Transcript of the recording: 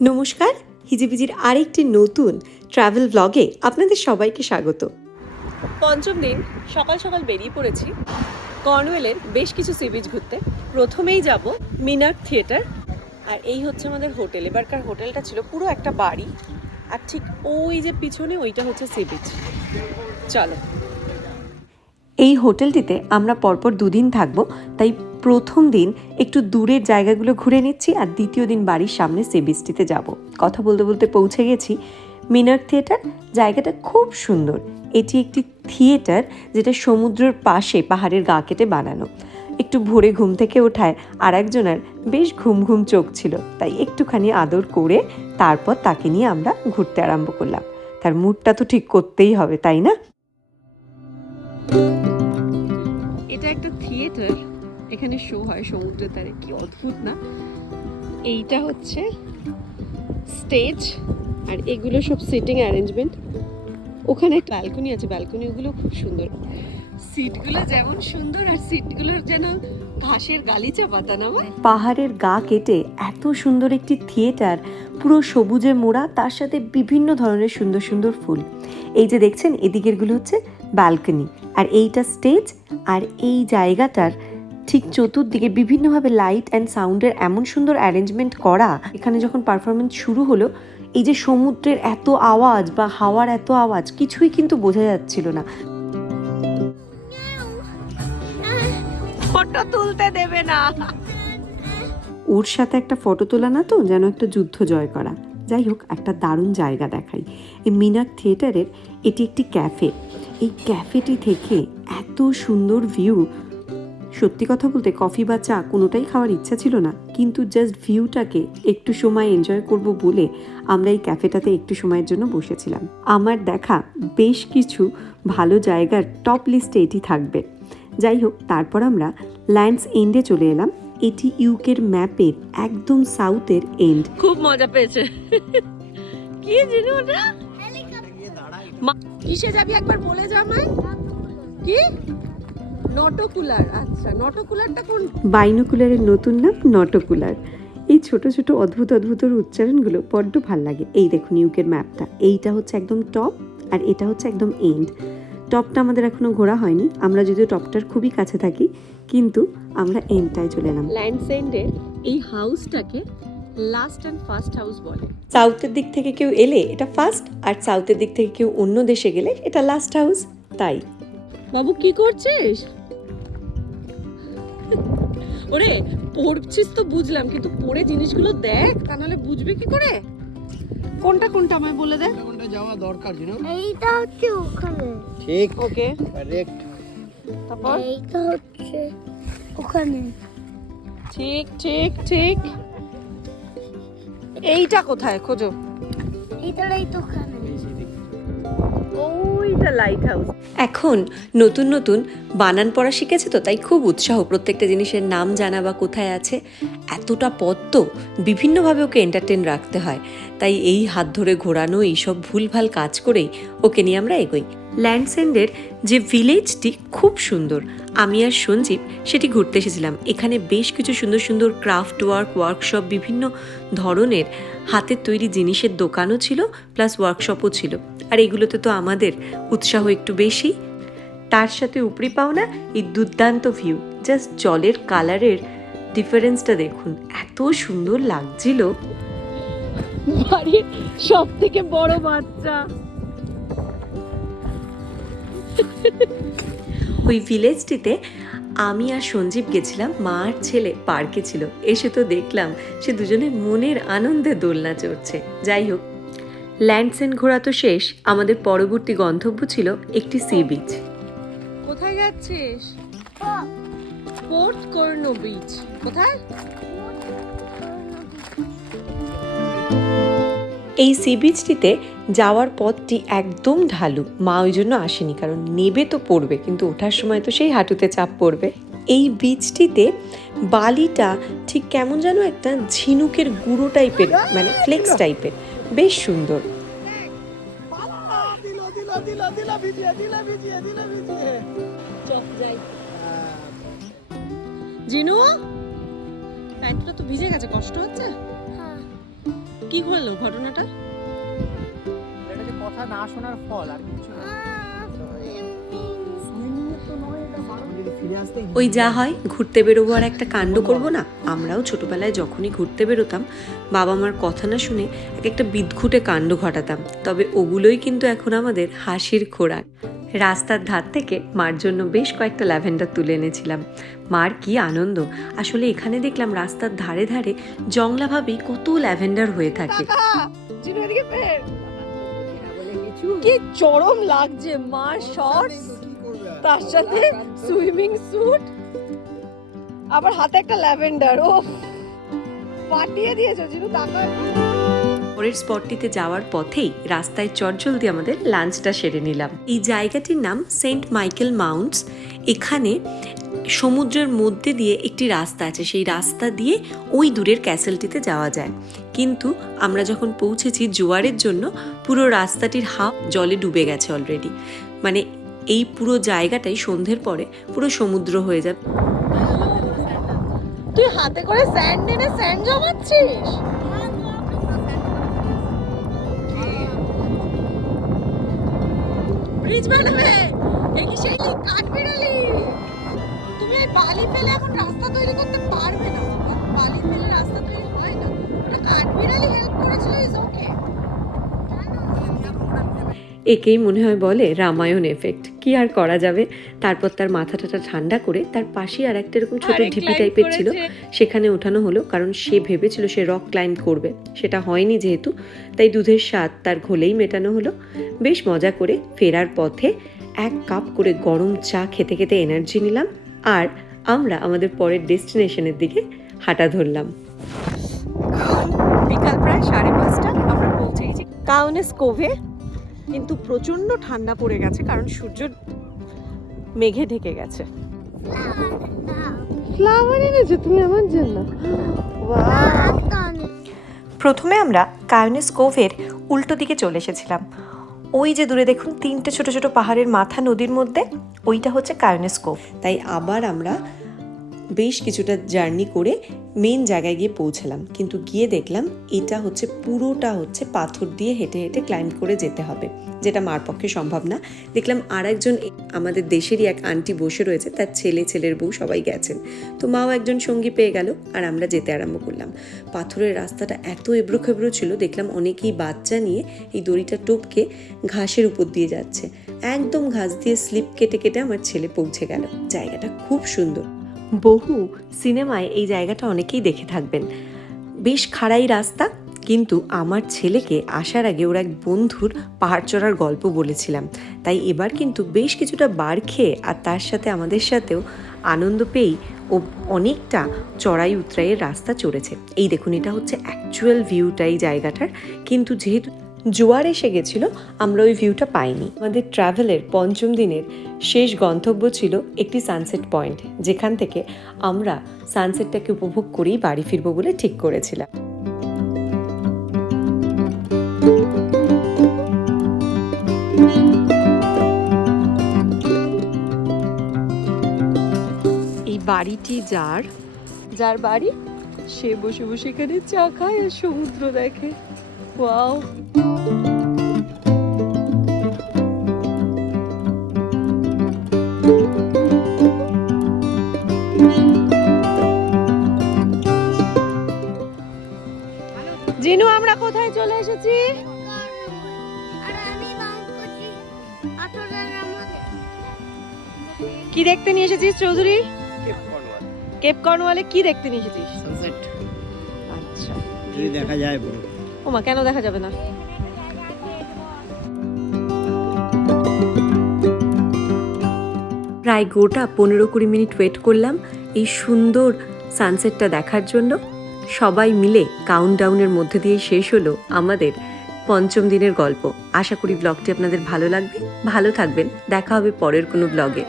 নমস্কার হিজিবিজির আরেকটি নতুন ট্রাভেল ব্লগে আপনাদের সবাইকে স্বাগত। পঞ্চম দিন সকাল সকাল বেরিয়ে পড়েছি। কর্নওয়েলের বেশ কিছু সি বিচ ঘুরতে। প্রথমেই যাব মিনার থিয়েটার। আর এই হচ্ছে আমাদের হোটেল। এবারকার হোটেলটা ছিল পুরো একটা বাড়ি। আর ঠিক ওই যে পিছনে ওইটা হচ্ছে সি বিচ চলো। এই হোটেলটিতে আমরা পরপর দুদিন থাকব তাই প্রথম দিন একটু দূরের জায়গাগুলো ঘুরে নিচ্ছি আর দ্বিতীয় দিন বাড়ির সামনে সি বিচটিতে যাব। কথা বলতে বলতে পৌঁছে গেছি। মিনার থিয়েটার জায়গাটা খুব সুন্দর। এটি একটি থিয়েটার যেটা সমুদ্রের পাশে পাহাড়ের গা কেটে বানানো। একটু ভোরে ঘুম থেকে ওঠায় আর একজনের বেশ ঘুম ঘুম চোখ ছিল। তাই একটুখানি আদর করে তারপর তাকে নিয়ে আমরা ঘুরতে আরম্ভ করলাম। তার মুডটা তো ঠিক করতেই হবে, তাই না? এটা একটা থিয়েটার। এখানে শো হয়, সমুদ্রের ধারে। কি অদ্ভুত না? এইটা হচ্ছে স্টেজ, আর এগুলো সব সিটিং অ্যারেঞ্জমেন্ট। ওখানে একটা ব্যালকনি আছে, ব্যালকনিগুলো খুব সুন্দর। সিটগুলো যেমন সুন্দর, আর সিটগুলোর যেন ঘাসের গালিচা পাতা না পাহাড়ের গা কেটে এত সুন্দর একটি থিয়েটার, পুরো সবুজে মোড়া, তার সাথে বিভিন্ন ধরনের সুন্দর সুন্দর ফুল। এই যে দেখছেন, এদিকেরগুলো হচ্ছে ব্যালকনি। আর এইটা স্টেজ, আর এই জায়গাটার ঠিক চতুর্দিকে বিভিন্নভাবে লাইট অ্যান্ড সাউন্ডের এমন সুন্দর অ্যারেঞ্জমেন্ট করা এখানে যখন পারফরমেন্স শুরু হলো এই যে সমুদ্রের এত আওয়াজ বা হাওয়ার এত আওয়াজ কিছুই কিন্তু বোঝা যাচ্ছিল না। ফটো তুলতে দেবে না। ওর সাথে একটা ফটো তোলা না তো যেন একটা যুদ্ধ জয় করা। যাই হোক একটা দারুণ জায়গা দেখাই। এই মিনার থিয়েটারের এটি একটি ক্যাফে। এই ক্যাফেটি থেকে এত সুন্দর ভিউ সত্যি কথা বলতে কফি বা চা কোনোটাই খাওয়ার ইচ্ছা ছিল না। কিন্তু জাস্ট ভিউটাকে একটু সময় এনজয় করব বলে আমরা এই ক্যাফেটাতে একটু সময়ের জন্য বসেছিলাম। আমার দেখা বেশ কিছু ভালো জায়গার টপ লিস্টে এটি থাকবে। যাই হোক তারপর আমরা ল্যান্ডস এন্ডে চলে এলাম। এটি ইউকের ম্যাপের একদম সাউথের এন্ড খুব মজা পেয়েছে। কি জিনিস ওটা? মা- কিসে যাবি একবার বলে যা আমায়। কি? নটোকুলার আচ্ছা নটোকুলারটা কোন? বাইনোকুলারের নতুন নাম নটোকুলার। এই ছোট ছোট অদ্ভুত অদ্ভুতর উচ্চারণগুলো বড্ড ভালো লাগে। এই দেখুন ইউকের ম্যাপটা। এইটা হচ্ছে একদম টপ আর এটা হচ্ছে একদম এন্ড। টপটা আমাদের এখনও ঘোরা হয়নি। আমরা যদিও টপটার খুবই কাছে থাকি কিন্তু আমরা এন্ডটায় চলে এলাম। ল্যান্ডস এন্ডের এই হাউসটাকে লাস্ট অ্যান্ড ফার্স্ট হাউস বলে। সাউথের দিক থেকে কেউ এলে এটা ফার্স্ট আর সাউথের দিক থেকে কেউ অন্য দেশে গেলে এটা লাস্ট হাউস তাই। বাবু কি করছিস? ওরে পড়ছিস তো বুঝলাম কিন্তু পড়ে জিনিসগুলো দেখ তা নাহলে বুঝবি কি করে? কোনটা কোনটা আমায় বলে দে? কোনটা যাওয়া দরকার জানো এইটা হচ্ছে ওখানে। ঠিক। ওকে। কারেক্ট তারপর? এইটা হচ্ছে ওখানে। ঠিক ঠিক ঠিক। এইটা কোথায়? খোঁজো। এইটা এই তো লাইট হাউস এখন নতুন নতুন বানান পড়া শিখেছে তো, তাই খুব উৎসাহ প্রত্যেকটা জিনিসের নাম জানা বা কোথায় আছে। এতটা পথ তো বিভিন্নভাবে ওকে এন্টারটেন রাখতে হয়। তাই এই হাত ধরে ঘোরানো, এইসব ভুলভাল কাজ করেই ওকে নিয়ে আমরা এগোই। ল্যান্ডসেন্ডের যে ভিলেজটি খুব সুন্দর। আমি আর সঞ্জীব সেটি ঘুরতে এসেছিলাম। এখানে বেশ কিছু সুন্দর সুন্দর ক্রাফট ওয়ার্ক ওয়ার্কশপ বিভিন্ন ধরনের হাতের তৈরি জিনিসের দোকানও ছিল প্লাস ওয়ার্কশপও ছিল। আর এগুলোতে তো আমাদের উৎসাহ একটু বেশি। তার সাথে উপরি পাওনা এই দুর্দান্ত ভিউ জাস্ট জলের কালারের ডিফারেন্সটা দেখুন। এত সুন্দর লাগছিল। বাড়ির সব থেকে বড় বাচ্চা। ওই ভিলেজটিতে আমি আর সঞ্জীব গেছিলাম মা আর ছেলে পার্কে ছিল। এসে তো দেখলাম সে দুজনে মনের আনন্দে দোলনা চড়ছে। যাই হোক ল্যান্ডসেন ঘোরা তো শেষ আমাদের পরবর্তী গন্তব্য ছিল একটি সি বিচ। কোথায় যাচ্ছিস? Porthcurno beach. কোথায়? এই সি বিচটিতে যাওয়ার পথটি একদম ঢালু। মা ওই জন্য আসেনি কারণ নেবে তো পড়বে কিন্তু ওঠার সময় তো সেই হাঁটুতে চাপ পড়বে। এই বিচটিতে বালিটা ঠিক কেমন যেন একটা ঝিনুকের গুঁড়ো টাইপের মানে ফ্লেক্স টাইপের বেশ সুন্দর। দিলা দিলা দিলা দিলা ভিজিয়ে দিলা ভিজিয়ে দিলা ভিজিয়ে জিনু? প্যান্টটা তো ভিজে গেছে কষ্ট হচ্ছে? হ্যাঁ। কি হলো ঘটনাটা? এটা কথা না শোনার ফল আর কিছু ওই যা হয় ঘুরতে বেরোবো আর একটা কাণ্ড করব না। আমরাও ছোটবেলায় যখনই ঘুরতে বেরোতাম বাবা মার কথা না শুনে এক একটা বিদঘুটে কাণ্ড ঘটাতাম। তবে ওগুলোই কিন্তু এখন আমাদের হাসির খোরাক। রাস্তার ধার থেকে মার জন্য বেশ কয়েকটা ল্যাভেন্ডার তুলে এনেছিলাম। মার কি আনন্দ! আসলে এখানে দেখলাম রাস্তার ধারে ধারে জংলাভাবেই কত ল্যাভেন্ডার হয়ে থাকে। কি চরম লাগছে মার শর্টস তার সাথে সুইমিং স্যুট, আবার হাতে একটা ল্যাভেন্ডার ও পাঠিয়ে দিয়েছ, জিনু পরের স্পটটিতে যাওয়ার পথেই রাস্তায় চটজল দিয়ে আমাদের লাঞ্চটা সেরে নিলাম। এই জায়গাটির নাম সেন্ট মাইকেল মাউন্টস। এখানে সমুদ্রের মধ্যে দিয়ে একটি রাস্তা আছে, সেই রাস্তা দিয়ে ওই দূরের ক্যাসেলটিতে যাওয়া যায়। কিন্তু আমরা যখন পৌঁছেছি জোয়ারের জন্য, পুরো রাস্তাটির হাফ জলে ডুবে গেছে অলরেডি মানে এই পুরো জায়গাটাই সন্ধ্যের পরে পুরো সমুদ্র হয়ে যাবে। তুই হাতে করে স্যান্ড এনে স্যান্ড জমাচ্ছিস? ব্রিজ বানাবে? কি সেই কাঠ বিড়ালি তুমি এই বালি ফেলে এখন রাস্তা তৈরি করতে পারবে না। বালি ফেলে রাস্তা তৈরি হয় না। ওটা কাঠ বিড়ালি হেল্প করেছিল ইজ ওকে একেই মনে হয় বলে রামায়ণ এফেক্ট কি আর করা যাবে? তারপর তার মাথাটা ঠান্ডা করে তার পাশে আর একটা এরকম ছোট ঢিপি টাইপের ছিল। সেখানে ওঠানো হলো কারণ সে ভেবেছিল সে রক ক্লাইম্ব করবে। সেটা হয়নি যেহেতু। তাই দুধের স্বাদ তার ঘোলেই মেটানো হলো। বেশ মজা করে ফেরার পথে এক কাপ করে গরম চা খেতে খেতে এনার্জি নিলাম আর আমরা আমাদের পরের ডেস্টিনেশনের দিকে হাঁটা ধরলাম। বিকাল প্রায় সাড়ে পাঁচটা। আমরা পৌঁছে গেছি কাউনেস কোভে কিন্তু প্রচণ্ড ঠান্ডা পড়ে গেছে কারণ সূর্য মেঘে ঢেকে গেছে। ফ্লাওয়ার এনেছো তুমি আমার জন্য। প্রথমে আমরা কায়নেস কোভের উল্টো দিকে চলে এসেছিলাম। ওই যে দূরে দেখুন তিনটে ছোট ছোট পাহাড়ের মাথা নদীর মধ্যে ওইটা হচ্ছে কায়নেস কোভ তাই আবার আমরা বেশ কিছুটা জার্নি করে মেন জায়গায় গিয়ে পৌঁছালাম। কিন্তু গিয়ে দেখলাম এটা হচ্ছে, পুরোটা হচ্ছে পাথর দিয়ে হেঁটে হেঁটে ক্লাইম্ব করে যেতে হবে, যেটা মার পক্ষে সম্ভব না। দেখলাম আর একজন আমাদের দেশেরই এক আন্টি বসে রয়েছে, তার ছেলে, ছেলের বউ সবাই গেছেন। তো মাও একজন সঙ্গী পেয়ে গেল আর আমরা যেতে আরম্ভ করলাম। পাথরের রাস্তাটা এত এবড়ো খেবড়ো ছিল, দেখলাম অনেকেই বাচ্চা নিয়ে এই দড়িটা টোপকে ঘাসের উপর দিয়ে যাচ্ছে। একদম ঘাস দিয়ে স্লিপ কেটে কেটে আমার ছেলে পৌঁছে গেল। জায়গাটা খুব সুন্দর। বহু সিনেমায় এই জায়গাটা অনেকেই দেখে থাকবেন। বেশ খাড়াই রাস্তা, কিন্তু আমার ছেলেকে আসার আগে ওর এক বন্ধুর পাহাড় চড়ার গল্প বলেছিলাম। তাই এবার কিন্তু বেশ কিছুটা বার খেয়ে আর তার সাথে আমাদের সাথেও আনন্দ পেয়েই ও অনেকটা চড়াই উতরাইয়ের রাস্তা চড়েছে। এই দেখুন, এটা হচ্ছে অ্যাকচুয়াল ভিউটা এই জায়গাটার। কিন্তু যেহেতু জোয়ার এসে গেছিল আমরা ওই ভিউটা পাইনি। আমাদের ট্রাভেলের পঞ্চম দিনের শেষ গন্তব্য ছিল একটি সানসেট পয়েন্ট যেখান থেকে আমরা সানসেটটাকে উপভোগ করেই বাড়ি ফিরবো বলে ঠিক করেছিলাম। এই বাড়িটি যার? যার বাড়ি? সে বসে বসে এখানে চা খায় আর সমুদ্র দেখে। ওয়াও জিনু আমরা কোথায় চলে এসেছি? কি দেখতে নিয়ে এসেছিস চৌধুরী? কেপ কর্নওয়ালে কি দেখতে নিয়ে এসেছিস? সানসেট আচ্ছা। যদি দেখা যায় পুরো ওমা, কেন দেখা যাবে না? প্রায় গোটা পনেরো কুড়ি মিনিট ওয়েট করলাম এই সুন্দর সানসেটটা দেখার জন্য। সবাই মিলে কাউন্টডাউনের মধ্যে দিয়ে শেষ হলো আমাদের পঞ্চম দিনের গল্প। আশা করি ব্লগটি আপনাদের ভালো লাগবে। ভালো থাকবেন। দেখা হবে পরের কোনো ব্লগে